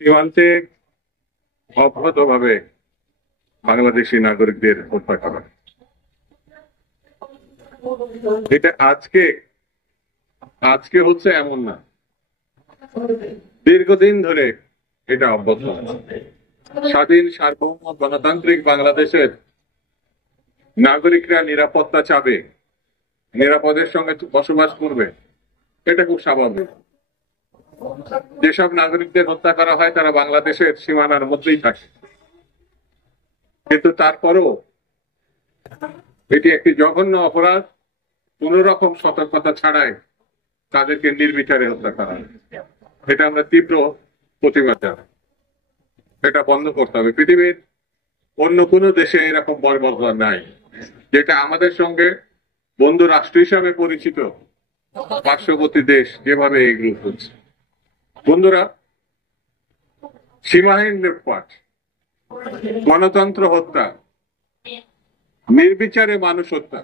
সীমান্তে অব্যাহতভাবে বাংলাদেশি নাগরিকদের হত্যা করা, এটা আজকে আজকে হচ্ছে এমন না, দীর্ঘদিন ধরে এটা অব্যাহত আছে। স্বাধীন সার্বভৌম গণতান্ত্রিক বাংলাদেশের নাগরিকরা নিরাপত্তা চাবে, নিরাপদের সঙ্গে বসবাস করবে, এটা খুব স্বাভাবিক। যেসব নাগরিকদের হত্যা করা হয় তারা বাংলাদেশের সীমানার মধ্যেই থাকে, কিন্তু তারপরও এটি একটি জঘন্য অপরাধ। কোন রকম সতর্কতা ছাড়াই তাদেরকে নির্বিচারে হত্যা করা হয়, এটা আমরা তীব্র প্রতিবাদ জানাই। এটা বন্ধ করতে হবে। পৃথিবীর অন্য কোনো দেশে এরকম বর্বরতা নাই, যেটা আমাদের সঙ্গে বন্ধু রাষ্ট্র হিসাবে পরিচিত পার্শ্ববর্তী দেশ যেভাবে এগুলো করছে। বন্ধুরা, সীমাহীন লুটপাট, গণতন্ত্র হত্যা, নির্বিচারে মানুষ হত্যা,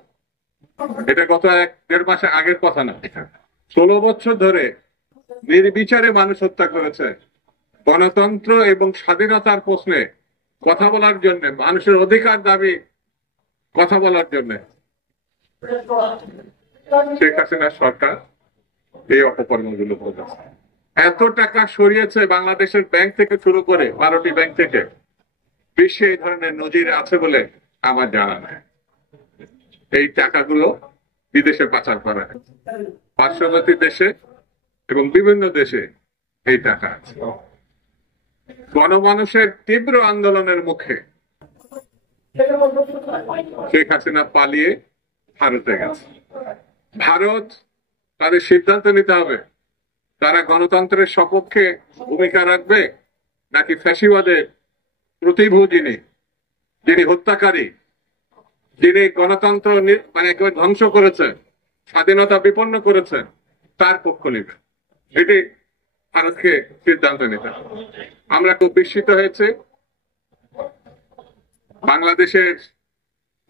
এটা গত 1-1.5 মাস আগের কথা না। 16 বছর ধরে নির্বিচারে মানুষ হত্যা করেছে। গণতন্ত্র এবং স্বাধীনতার প্রশ্নে কথা বলার জন্য, মানুষের অধিকার দাবি কথা বলার জন্য শেখ হাসিনার সরকার এই অপকর্মগুলো করেছে। এত টাকা সরিয়েছে বাংলাদেশের ব্যাংক থেকে শুরু করে 12টি ব্যাংক থেকে। বিশ্বে এই ধরনের নজির আছে বলে আমার জানা নাই। এই টাকাগুলো বিদেশে পাচার করা হয়, পার্শ্ববর্তী দেশে এবং বিভিন্ন দেশে এই টাকা আছে। গণমানুষের তীব্র আন্দোলনের মুখে শেখ হাসিনা পালিয়ে ভারতে গেছে। ভারত তাদের সিদ্ধান্ত নিতে হবে, তারা গণতন্ত্রের সপক্ষে ভূমিকা রাখবে নাকি ফ্যাসিবাদের প্রতিভূ যিনি হত্যাকারী, যিনি গণতন্ত্র একেবারে ধ্বংস করেছে, স্বাধীনতা বিপন্ন করেছে, তার পক্ষ নেবে। এটি ভারতকে সিদ্ধান্ত নিতে হবে। আমরা খুব বিস্মিত হয়েছে, বাংলাদেশের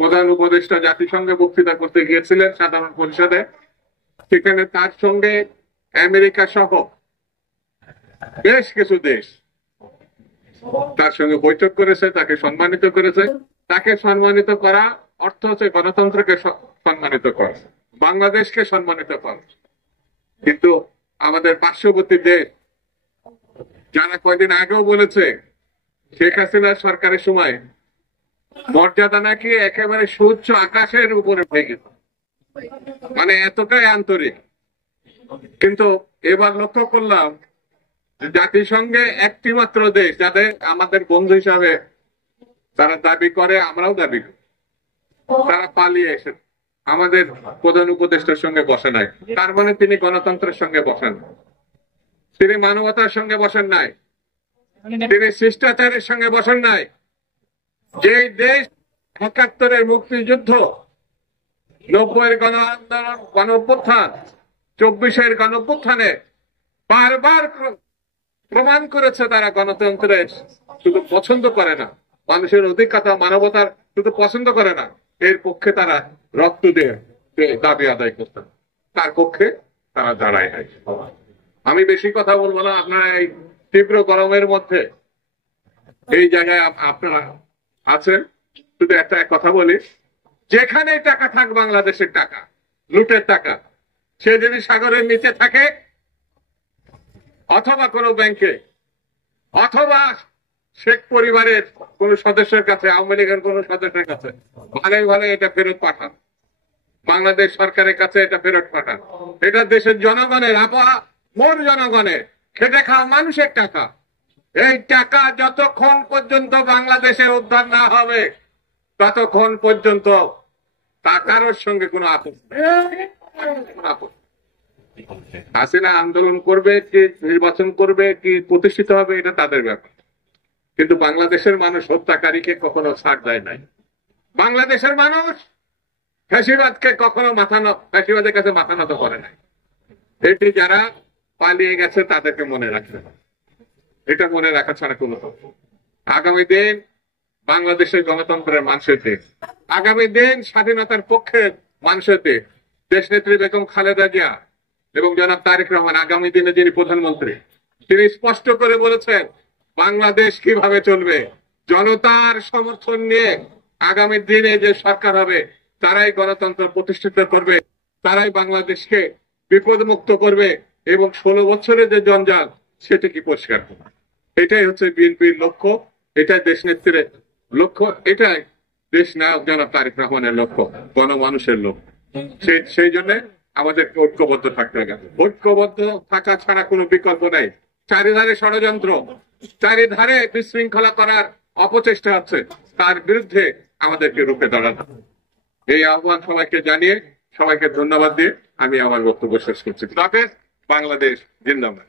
প্রধান উপদেষ্টা জাতিসংঘে বক্তৃতা করতে গিয়েছিলেন সাধারণ পরিষদে। সেখানে তার সঙ্গে আমেরিকা সহ বেশ কিছু দেশ তার সঙ্গে বৈঠক করেছে, তাকে সম্মানিত করেছে। তাকে সম্মানিত করা অর্থ হচ্ছে গণতন্ত্রকে সম্মানিত করা, বাংলাদেশকে সম্মানিত করা। কিন্তু আমাদের পার্শ্ববর্তী দেশ, যারা কয়দিন আগেও বলেছে শেখ হাসিনার সরকারের সময় মর্যাদা নাকি একেবারে সূর্য আকাশের উপরে উঠে গেছে, মানে এতটাই আন্তরিক। কিন্তু এবার লক্ষ্য করলাম জাতিসংঘে একটি মাত্র দেশ যাদের আমাদের বন্ধু হিসাবে তারা দাবি করে, আমরাও দাবি করি, তারা পালিয়ে এসে আমাদের প্রধান উপদেষ্টার সঙ্গে বসে নাই। তার মানে তিনি গণতন্ত্রের সঙ্গে বসেন, তিনি মানবতার সঙ্গে বসেন নাই, তিনি শিষ্টাচারের সঙ্গে বসেন নাই। যে দেশ ৭১-এর মুক্তিযুদ্ধ, ৯০-এর গণ আন্দোলন, গণ অভ্যুত্থান, ২৪-এর গণ অভ্যুত্থানে বারবার প্রমাণ করেছে তারা গণতন্ত্রের শুধু পছন্দ করে না, মানুষের অধিকার মানবতার শুধু পছন্দ করে না, এর পক্ষে তারা রক্ত দিয়ে দাবি আদায় করতেন, তার পক্ষে তারা দাঁড়ায় নাই। আমি বেশি কথা বলবো না। আপনারা এই তীব্র গরমের মধ্যে এই জায়গায় আপনারা আছেন, শুধু একটা কথা বলি, যেখানে টাকা থাক, বাংলাদেশের টাকা, লুটের টাকা, সে যদি সাগরের নিচে থাকে অথবা কোনো ব্যাংকে অথবা শেখ পরিবারের কোন সদস্যের কাছে, আওয়ামী লীগের কোন সদস্যের কাছে, ভালো ভালো এটা ফেরত পাঠান, বাংলাদেশ সরকারের কাছে এটা ফেরত পাঠান। এটা দেশের জনগণের, মোর জনগণের, খেটে খাওয়া মানুষের টাকা। এই টাকা যতক্ষণ পর্যন্ত বাংলাদেশে উদ্ধার না হবে ততক্ষণ পর্যন্ত তা কারোর সঙ্গে কোনো আপত্তি। হাসিনা আন্দোলন করবে কি নির্বাচন করবে কি প্রতিষ্ঠিত হবে, এটা তাদের ব্যাপার, কিন্তু বাংলাদেশের মানুষ হত্যাকারীকে কখনো ছাড় দেয় নাই। বাংলাদেশের মানুষ ফ্যাসিবাদকে কখনো ফ্যাসিবাদের কাছে মাথা নত করে নাই। এটি যারা পালিয়ে গেছে তাদেরকে মনে রাখতে হবে, এটা মনে রাখা ছাড়া কোনো। আগামী দিন বাংলাদেশের গণতন্ত্রের মানুষের দেশ, আগামী দিন স্বাধীনতার পক্ষের মানুষের দেশ। দেশ নেত্রী বেগম খালেদা জিয়া এবং জনাব তারেক রহমান আগামী দিনে যিনি প্রধানমন্ত্রী, তিনি স্পষ্ট করে বলেছেন বাংলাদেশ কিভাবে চলবে। জনতার সমর্থন নিয়ে আগামী দিনে যে সরকার হবে তারাই গণতন্ত্র প্রতিষ্ঠিত করবে, তারাই বাংলাদেশকে বিপদমুক্ত করবে এবং 16 বছরের যে জঞ্জাল সেটাকে পরিষ্কার করবে। এটাই হচ্ছে বিএনপির লক্ষ্য, এটাই দেশ নেত্রীর লক্ষ্য, এটাই দেশ নায়ক জনাব তারেক রহমানের লক্ষ্য, গণমানুষের লক্ষ্য। সেই জন্য আমাদেরকে ঐক্যবদ্ধ থাকতে হবে। ঐক্যবদ্ধ থাকা ছাড়া কোনো বিকল্প নাই। চারিধারে ষড়যন্ত্র, চারিধারে বিশৃঙ্খলা করার অপচেষ্টা হচ্ছে, তার বিরুদ্ধে আমাদেরকে রুখে দাঁড়াতে। এই আহ্বান সবাইকে জানিয়ে, সবাইকে ধন্যবাদ দিয়ে আমি আমার বক্তব্য শেষ করছি। বাংলাদেশ জিন্দাবাদ।